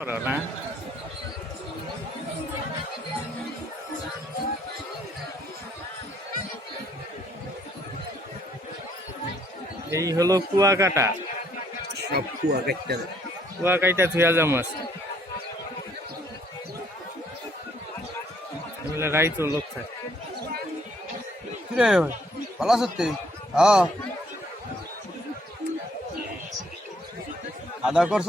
করো না এই হলো কুয়াকাটা। সব কুয়া কাটতে কুয়াকাইটা থুয়া যাম আছে। এগুলো রাইতো লোক থাকে। ভালো আছো তুই? হ্যাঁ খাওয়া দাওয়া করছ?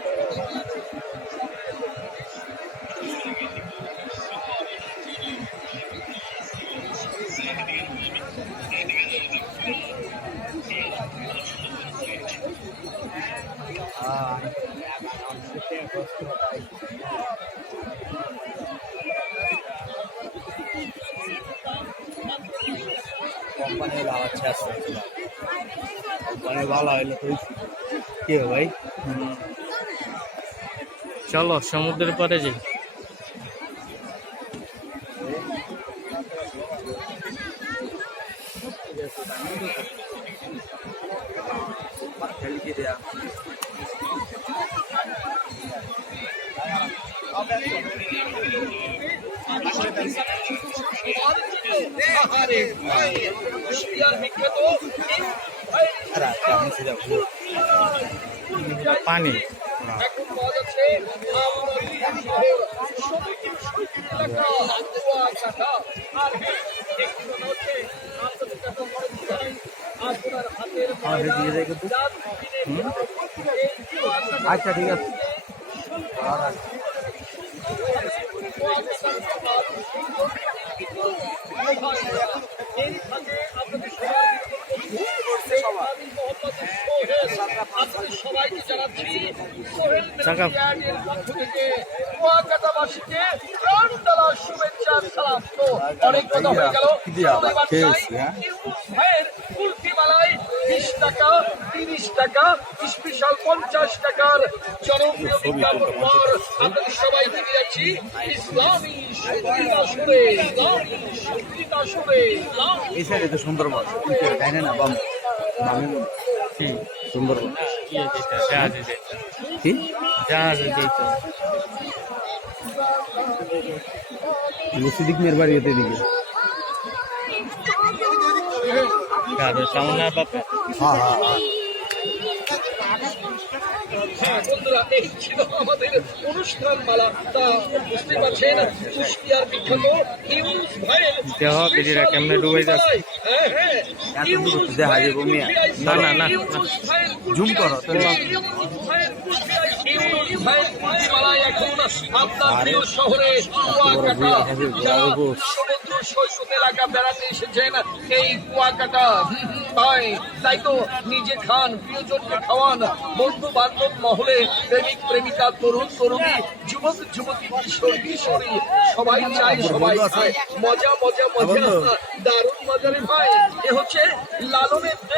কোম্পানি কোম্পানি ভালো হইলে তুই কি ভাই? চলো সমুদ্রের পরে যাই। খেলকি দেয়া আরে আচ্ছা ঠিক ভুল দেয় কিন্তু আচ্ছা ঠিক আছে অনেক কথা হয়ে গেল হ্যাঁ? ভাইয়ের টাকা স্পেশাল পঞ্চাশ টাকার জনপ্রিয় বিজ্ঞাপন পর আপনাদের সবাইকে নিয়ে যাচ্ছি ইসলামী সংগীত আসরে ইসলামী সংগীত আসরে ইসলামী এই সাইডে তো সুন্দরবন তাই না বাম বামে কি? সুন্দরবন। যেটা জাহাজে যেটা কি? জাহাজে যেটা সিদ্দিক মেয়ের বাড়ি এতে দিকে। সামনে হ্যাঁ হ্যাঁ। হ্যাঁ বন্ধুরা এই ছিল আমাদের অনুষ্ঠান মালা তা বুঝতে পারছেন কুষ্টিয়ার বিখ্যাত ভাইয়ের কেমনে ডুবে যাচ্ছে। হ্যাঁ হ্যাঁ এত দূর তো দেখা যাবে মিয়া। না, না, না, না। জুম করো তো আপনার প্রিয় শহরে সৈকত এলাকা বেড়াতে এসেছেন এই কুয়াকাটা। তাই তাই তো নিজে খান প্রিয়জনকে খাওয়ান বন্ধু বান্ধব মহলে প্রেমিক প্রেমিকা তরুণ তরুণী যুবক যুবতী কিশোর কিশোরী সবাই চায় সবাই খায়। মজা মজা মজা। দারুণ মজা রে ভাই। এ হচ্ছে লালনের